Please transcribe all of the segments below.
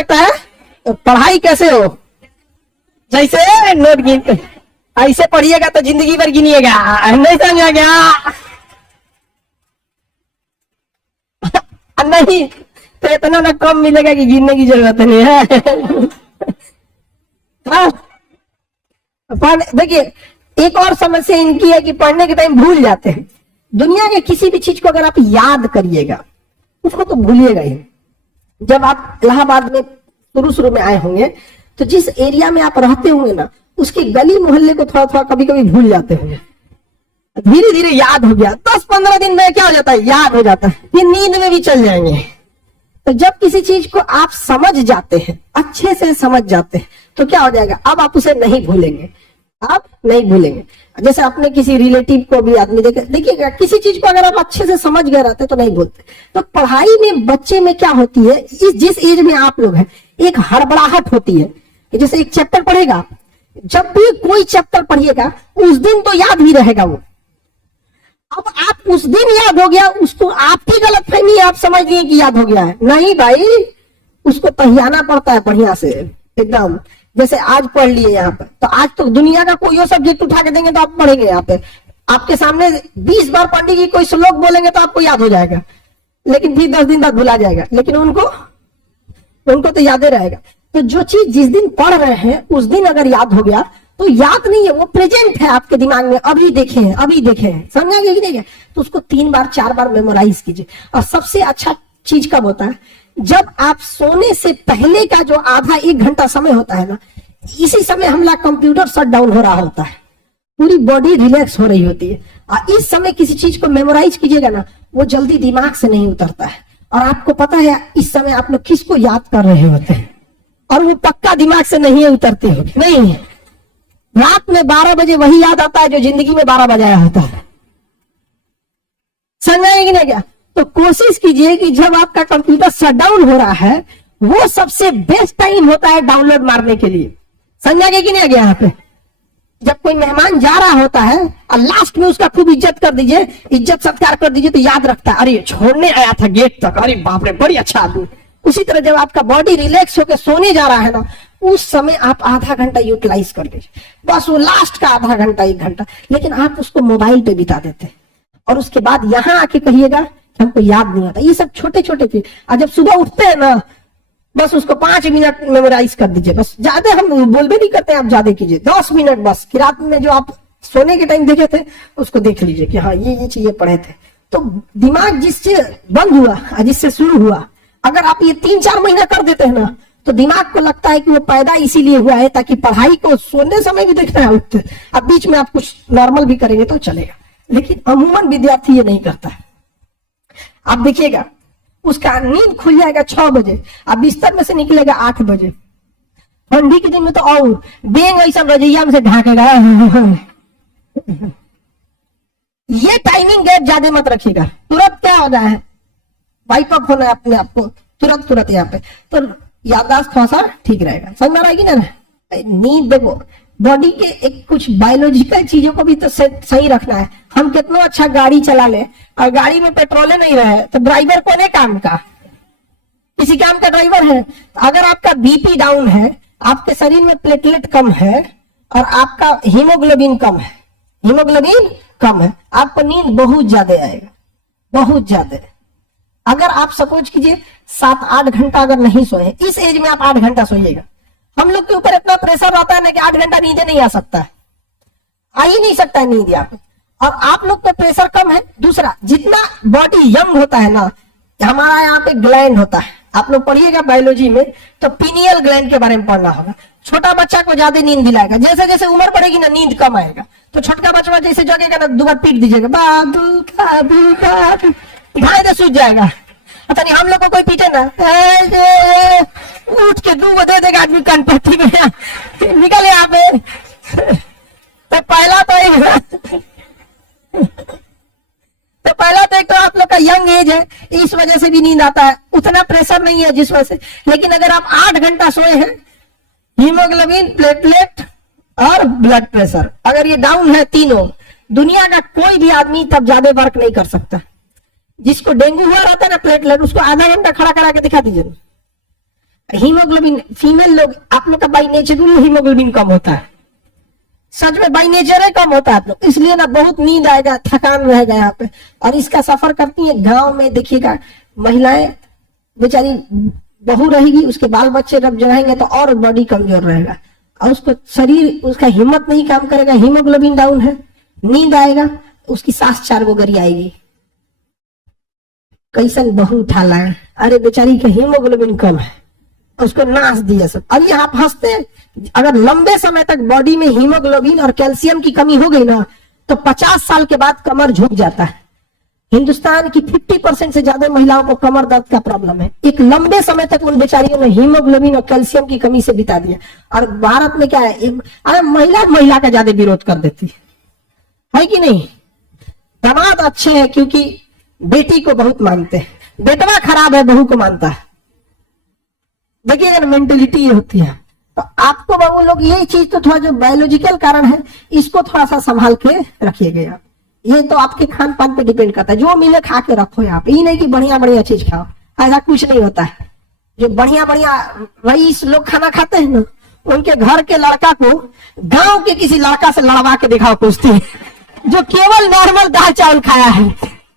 सकता है? तो पढ़ाई कैसे हो, जैसे नोट गिनते ऐसे पढ़िएगा तो जिंदगी भर गिनिएगा, नहीं समझा क्या? नहीं तो इतना ना कम मिलेगा कि गिनने की जरूरत नहीं है। हाँ? देखिए एक और समस्या इनकी है कि पढ़ने के टाइम भूल जाते हैं। दुनिया के किसी भी चीज को अगर आप याद करिएगा उसको तो भूलिएगा ही। जब आप इलाहाबाद में शुरू में आए होंगे तो जिस एरिया में आप रहते होंगे ना उसके गली मोहल्ले को थोड़ा थोड़ा कभी कभी भूल जाते होंगे, धीरे धीरे याद हो गया, 10-15 दिन में क्या हो जाता है, याद हो जाता है, फिर नींद में भी चल जाएंगे। तो जब किसी चीज को आप समझ जाते हैं, अच्छे से समझ जाते हैं, तो क्या हो जाएगा, अब आप उसे नहीं भूलेंगे, आप नहीं भूलेंगे। जैसे आपने किसी रिलेटिव को भी आदमी देखिएगा, किसी चीज को अगर आप अच्छे से समझ गए रहते तो नहीं भूलते। तो पढ़ाई में बच्चे में क्या होती है, जिस एज में आप लोग हैं, एक हड़बड़ाहट होती है। जैसे एक चैप्टर पढ़ेगा, जब भी कोई चैप्टर पढ़िएगा उस दिन तो याद ही रहेगा वो। अब आप उस दिन याद हो गया, उसको आपकी गलतफहमी है, आप समझ लिए कि याद हो गया है, नहीं भाई, उसको पहियाना पड़ता है बढ़िया से एकदम। जैसे आज पढ़ लिए यहाँ पे, तो आज तो दुनिया का कोई सब्जेक्ट उठा के देंगे तो आप पढ़ेंगे। यहाँ पे आपके सामने 20 बार पंडित जी कोई श्लोक बोलेंगे तो आपको याद हो जाएगा, लेकिन फिर 10 दिन बाद भुला जाएगा, लेकिन उनको तो याद ही रहेगा। तो जो चीज जिस दिन पढ़ रहे हैं उस दिन अगर याद हो गया तो याद नहीं है, वो प्रेजेंट है आपके दिमाग में, अभी देखे हैं, समझेंगे कि नहीं? तो उसको 3 बार 4 बार मेमोराइज कीजिए। और सबसे अच्छा चीज कब होता है, जब आप सोने से पहले का जो आधा 1 घंटा समय होता है ना, इसी समय हमारा कंप्यूटर शट डाउन हो रहा होता है, पूरी बॉडी रिलैक्स हो रही होती है। और इस समय किसी चीज को मेमोराइज कीजिएगा ना, वो जल्दी दिमाग से नहीं उतरता है। और आपको पता है इस समय आप लोग किसको याद कर रहे होते हैं, और वो पक्का दिमाग से नहीं उतरते हो, नहीं। रात में 12 बजे वही याद आता है जो जिंदगी में 12 बजाया होता है, समझाएंगे कि नहीं क्या? तो कोशिश कीजिए कि जब आपका कंप्यूटर शट डाउन हो रहा है, वो सबसे बेस्ट टाइम होता है डाउनलोड मारने के लिए, समझाएंगे कि नहीं गया? यहाँ पे जब कोई मेहमान जा रहा होता है और लास्ट में उसका खूब इज्जत कर दीजिए, इज्जत सत्कार कर दीजिए, तो याद रखता है, अरे छोड़ने आया था गेट तक, अरे बाप रे बड़ी अच्छा आदमी। उसी तरह जब आपका बॉडी रिलैक्स होकर सोने जा रहा है ना, उस समय आप आधा घंटा यूटिलाइज कर लीजिए, बस वो लास्ट का आधा घंटा 1 घंटा, लेकिन आप उसको मोबाइल पे बिता देते हैं। और उसके बाद यहाँ आके कहिएगा कि हमको याद नहीं आता। ये सब छोटे छोटे चीज। और जब सुबह उठते हैं ना, बस उसको 5 मिनट मेमोराइज कर दीजिए, बस। ज्यादा हम बोल भी नहीं करते, आप ज्यादा कीजिए, 10 मिनट बस। कि रात में जो आप सोने के टाइम देखे थे उसको देख लीजिए कि हाँ ये चीजें पढ़े थे। तो दिमाग जिससे बंद हुआ, जिससे शुरू हुआ, अगर आप ये 3-4 महीना कर देते हैं ना, तो दिमाग को लगता है कि वो पैदा इसीलिए हुआ है ताकि पढ़ाई को सोने समय भी देखना है, उठते। अब बीच में आप कुछ नॉर्मल भी करेंगे तो चलेगा, लेकिन अमूमन विद्यार्थी ये नहीं करता है। आप देखिएगा उसका नींद खुल जाएगा 6 बजे, अब बिस्तर में से निकलेगा 8 बजे। ठंडी के दिन में तो और बेंग ऐसा रजैया में से ढाकेगा। ये टाइमिंग गैप ज्यादा मत रखिएगा, तुरंत क्या हो रहा है, वाइप अप होना है अपने आप को तुरंत यहाँ पे, तो याददाश्त थोड़ा सा ठीक रहेगा। समझ में आएगी ना? नींद देखो, बॉडी के एक कुछ बायोलॉजिकल चीजों को भी तो सही रखना है। हम कितना अच्छा गाड़ी चला ले और गाड़ी में पेट्रोल नहीं रहे तो ड्राइवर कौन है काम का? किसी काम का ड्राइवर है। तो अगर आपका बीपी डाउन है, आपके शरीर में प्लेटलेट कम है और आपका हीमोग्लोबिन कम है, आपको नींद बहुत ज्यादा आएगा, बहुत ज्यादा। अगर आप सपोज कीजिए 7-8 घंटा अगर नहीं सोए, इस एज में आप 8 घंटा सोइएगा। हम लोग के ऊपर इतना प्रेशर रहता है ना कि 8 घंटा नींद नहीं आ सकता है, आ ही नहीं सकता है नींद यहाँ पे। और आप लोग का प्रेशर कम है। दूसरा, जितना बॉडी यंग होता है ना, हमारा यहाँ पे ग्लैंड होता है, आप लोग पढ़िएगा बायोलॉजी में तो पीनियल ग्लैंड के बारे में पढ़ना होगा। छोटा बच्चा को ज्यादा नींद दिलाएगा, जैसे जैसे उम्र बढ़ेगी ना नींद कम आएगा। तो छोटका बच्चा जैसे जगेगा ना, 2 बार पीट दीजिएगा, बाबू बाबू, ढाई दे सूझ जाएगा। पता नहीं हम लोग को कोई पीटे ना, उठ के 2 दे देगा आदमी कनपट्टी में, निकल यहाँ पे। तो पहला तो एक तो आप लोग का यंग एज है, इस वजह से भी नींद आता है, उतना प्रेशर नहीं है जिस वजह से। लेकिन अगर आप 8 घंटा सोए हैं, हीमोग्लोबिन, प्लेटलेट और ब्लड प्रेशर अगर ये डाउन है, तीनों, दुनिया का कोई भी आदमी तब ज्यादा वर्क नहीं कर सकता। जिसको डेंगू हुआ रहता है ना, प्लेटलेट, उसको आधा घंटा खड़ा करा के दिखा दीजिए, हीमोग्लोबिन फीमेल लोग, आप लोग का बाई नेचर हीमोग्लोबिन कम होता है, सच में बाई नेचर है कम होता है आप लोग, इसलिए ना बहुत नींद आएगा, थकान रहेगा यहाँ पे। और इसका सफर करती है गांव में, देखिएगा महिलाएं बेचारी बहू रहेगी, उसके बाल बच्चे जब रहेंगे तो और बॉडी कमजोर रहेगा, और उसको शरीर, उसका हिम्मत नहीं काम करेगा, हीमोग्लोबिन डाउन है, नींद आएगा, उसकी सांस 4 गो गरी आएगी। कैसन बहू उठा लाए, अरे बेचारी का हीमोग्लोबिन कम है, उसको नाश दिया सब। अभी आप हंसते, अगर लंबे समय तक बॉडी में हीमोग्लोबिन और कैल्शियम की कमी हो गई ना तो 50 साल के बाद कमर झुक जाता है। हिंदुस्तान की 50% से ज्यादा महिलाओं को कमर दर्द का प्रॉब्लम है। एक लंबे समय तक उन बेचारियों ने हीमोग्लोबिन और कैल्शियम की कमी से बिता दिया। और भारत में क्या है, अरे महिला का ज्यादा विरोध कर देती है कि नहीं। दामाद अच्छे हैं क्योंकि बेटी को बहुत मानते हैं, बेटवा खराब है बहू को मानता है। देखिए मेंटेलिटी ये होती है। तो आपको बाबू लोग ये चीज तो थोड़ा जो बायोलॉजिकल कारण है इसको थोड़ा सा संभाल के रखिएगा। ये तो आपके खान पान पे डिपेंड करता है, जो मिले खा के रखो। यहाँ पे ये नहीं कि बढ़िया बढ़िया चीज खाओ, ऐसा कुछ नहीं होता है। जो बढ़िया बढ़िया रईस लोग खाना खाते हैं ना, उनके घर के लड़का को गांव के किसी लड़का से लड़वा के दिखाओ कुश्ती, जो केवल नॉर्मल दाल चावल खाया है,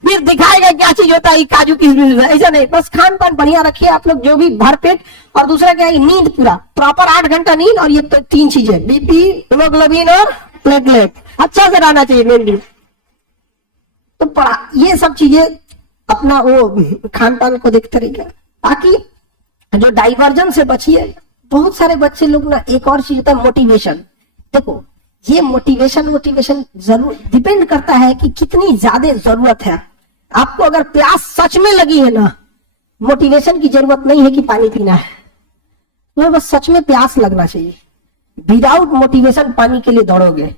फिर दिखाएगा क्या चीज होता है काजू किशमिश। ऐसा नहीं, बस खान पान बढ़िया रखिए आप लोग, जो भी भरपेट। और दूसरा क्या है, नींद पूरा प्रॉपर 8 घंटा नींद। और ये तो 3 चीजें, बीपी, हीमोग्लोबिन और प्लेटलेट अच्छा से रहना चाहिए मेनली। तो पढ़ा ये सब चीजें अपना वो खान पान को देखते रहिए, ताकि जो डाइवर्जन से बचिए। बहुत सारे बच्चे लोग ना, एक और चीज होता है मोटिवेशन। देखो ये मोटिवेशन जरूर डिपेंड करता है कि कितनी ज्यादा जरूरत है आपको। अगर प्यास सच में लगी है ना, मोटिवेशन की जरूरत नहीं है कि पानी पीना है, तो बस सच में प्यास लगना चाहिए। विदाउट मोटिवेशन पानी के लिए दौड़ोगे।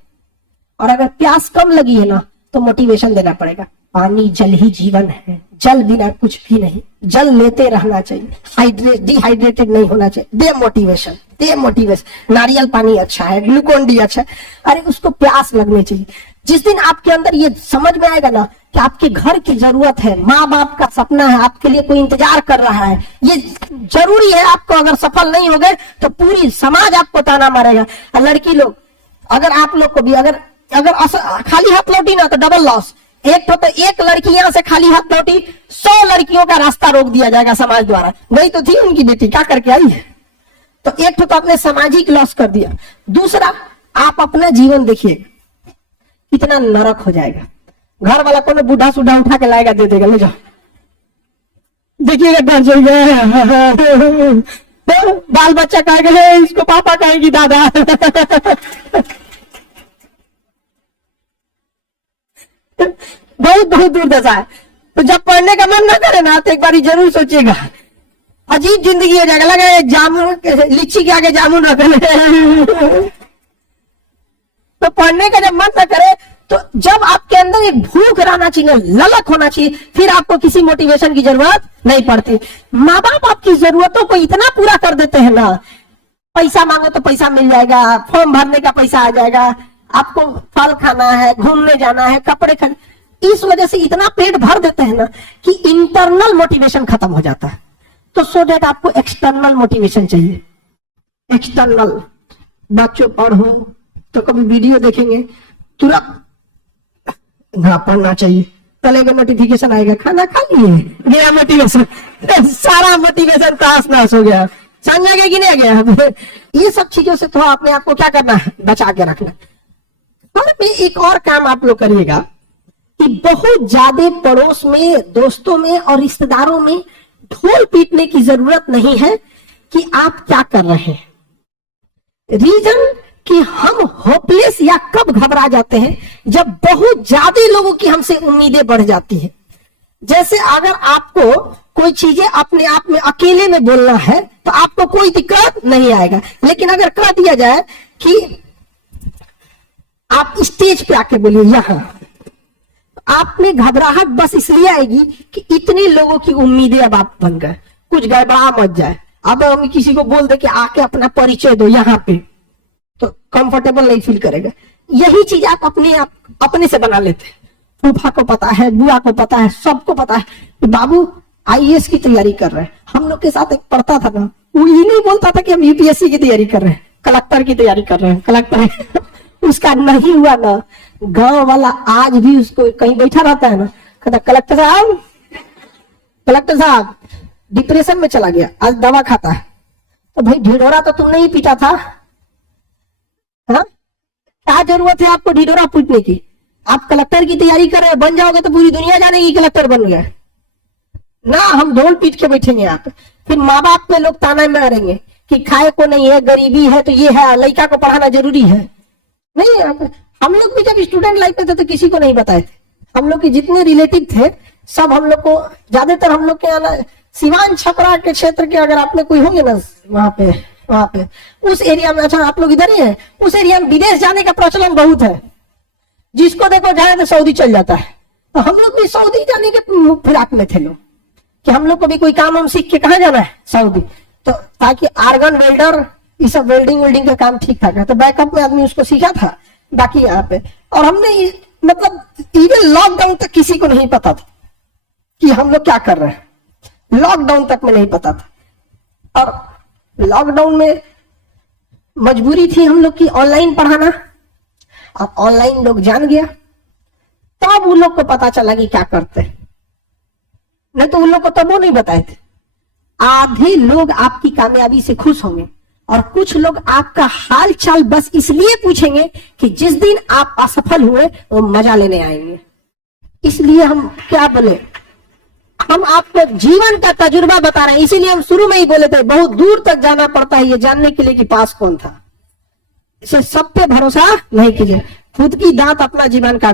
और अगर प्यास कम लगी है ना तो मोटिवेशन देना पड़ेगा। पानी जल ही जीवन है, जल बिना कुछ भी नहीं, जल लेते रहना चाहिए, डिहाइड्रेटेड नहीं होना चाहिए। दे मोटिवेशन। नारियल पानी अच्छा है, ग्लूकोन डी अच्छा है, अरे उसको प्यास लगनी चाहिए। जिस दिन आपके अंदर ये समझ में आएगा ना कि आपके घर की जरूरत है, माँ बाप का सपना है, आपके लिए कोई इंतजार कर रहा है, ये जरूरी है आपको। अगर सफल नहीं हो गए तो पूरी समाज आपको ताना मारेगा। लड़की लोग, अगर आप लोग को भी अगर खाली हाथ लौटी ना तो डबल लॉस। एक लड़की यहां से खाली हाथ लौटी, 100 लड़कियों का रास्ता रोक दिया जाएगा समाज द्वारा। वही तो थी उनकी बेटी, क्या करके आई है। तो एक तो आपने सामाजिक लॉस कर दिया। दूसरा, आप अपना जीवन देखिए कितना नरक हो जाएगा। घर वाला को बूढ़ा सुढ़ा उठा के लाएगा, दे देगा, ले जाओ, देखिएगा डर जाएगा। बाल बच्चा कहेगा इसको पापा कहेगी दादा। बहुत बहुत दूर दशा है। तो जब पढ़ने का मन ना करे ना तो एक बार जरूर सोचिएगा, अजीब जिंदगी हो जाएगा। लगा जामुन, लीची के आगे जामुन रखने। तो पढ़ने का जब मन ना करे तो जब आपके अंदर एक भूख रहना चाहिए, ललक होना चाहिए, फिर आपको किसी मोटिवेशन की जरूरत नहीं पड़ती। माँ बाप आपकी जरूरतों को इतना पूरा कर देते हैं ना, पैसा मांगो तो पैसा मिल जाएगा, फॉर्म भरने का पैसा आ जाएगा, आपको फल खाना है, घूमने जाना है, कपड़े खाने। इस वजह से इतना पेट भर देते हैं ना कि इंटरनल मोटिवेशन खत्म हो जाता है। तो सो दैट आपको एक्सटर्नल मोटिवेशन चाहिए। एक्सटर्नल, बच्चों पढ़ो तो कभी वीडियो देखेंगे तुरंत ना पढ़ना चाहिए, चलेगा नोटिफिकेशन आएगा, खाना खा लिए, गया मोटिवेशन, सारा मोटिवेशन ताश नाश हो गया। समझ गया कि नहीं गया। ये सब चीजों से थोड़ा अपने आप को क्या करना है, बचा के रखना। और में एक और काम आप लोग करिएगा कि बहुत ज्यादा पड़ोस में, दोस्तों में और रिश्तेदारों में ढोल पीटने की जरूरत नहीं है कि आप क्या कर रहे हैं। रीजन कि हम होपलेस या कब घबरा जाते हैं, जब बहुत ज्यादा लोगों की हमसे उम्मीदें बढ़ जाती हैं। जैसे अगर आपको कोई चीजें अपने आप में अकेले में बोलना है तो आपको कोई दिक्कत नहीं आएगा, लेकिन अगर कह दिया जाए कि आप स्टेज पे आके बोलिए, यहां आप में घबराहट बस इसलिए आएगी कि इतने लोगों की उम्मीदें अब आप बन गए, कुछ गड़बड़ा मत जाए। अब हम किसी को बोल दे कि आके अपना परिचय दो यहाँ पे, तो कंफर्टेबल नहीं फील करेगा। यही चीज आप अपने से बना लेते हैं। फूफा को पता है, बुआ को पता है, सबको पता है कि बाबू आईएएस की तैयारी कर रहे हैं। हम लोग के साथ एक पढ़ता था ना, वो ये नहीं बोलता था कि हम यूपीएससी की तैयारी कर रहे हैं, कलेक्टर की तैयारी कर रहे हैं, कलेक्टर उसका नहीं हुआ ना। गांव वाला आज भी उसको कहीं बैठा रहता है ना, कहता कलेक्टर साहब डिप्रेशन में चला गया, आज दवा खाता है। तो भाई ढिढोरा तो तुमने ही पीटा था, हाँ? क्या जरूरत है आपको ढिढोरा पीटने की? आप कलेक्टर की तैयारी कर रहे हैं, बन जाओगे तो पूरी दुनिया जानेगी कलेक्टर बन गए ना। हम ढोल पीट के बैठेंगे यहाँ पे, फिर माँ बाप पे लोग ताना मारेंगे कि खाए को नहीं है, गरीबी है, तो ये है, लड़का को पढ़ाना जरूरी है। नहीं, हम लोग भी जब स्टूडेंट लाइफ में थे तो किसी को नहीं बताए थे। हम लोग के जितने रिलेटिव थे सब हम लोग को, ज्यादातर हम लोग के यहाँ सिवान छपरा के क्षेत्र के अगर आप में कोई होंगे ना वहां पे उस एरिया में, अच्छा आप लोग इधर ही है, उस एरिया में विदेश जाने का प्रचलन बहुत है। जिसको देखो जाए तो सऊदी चल जाता है। तो हम लोग भी सऊदी जाने के फिराक में थे लोग, कि हम लोग को भी कोई काम हम सीख के कहाँ जाना है, सऊदी। तो ताकि आर्गन वेल्डर ये सब वेल्डिंग का काम ठीक ठाक है, तो बैकअप में आदमी उसको सीखा था। बाकी यहाँ पे और हमने मतलब इवन लॉकडाउन तक किसी को नहीं पता था कि हम लोग क्या कर रहे हैं, लॉकडाउन तक में नहीं पता था। और लॉकडाउन में मजबूरी थी हम लोग की ऑनलाइन पढ़ाना, और ऑनलाइन लोग जान गया, तब उन लोग को पता चला कि क्या करते हैं, नहीं तो उन लोग को तब वो नहीं बताए थे। आधे लोग आपकी कामयाबी से खुश होंगे और कुछ लोग आपका हाल चाल बस इसलिए पूछेंगे कि जिस दिन आप असफल हुए वो मजा लेने आएंगे। इसलिए हम क्या बोले, हम आपको जीवन का तजुर्बा बता रहे हैं। इसीलिए हम शुरू में ही बोले थे बहुत दूर तक जाना पड़ता है ये जानने के लिए कि पास कौन था। इसे सब पे भरोसा नहीं कीजिए, खुद की दांत अपना जीवन का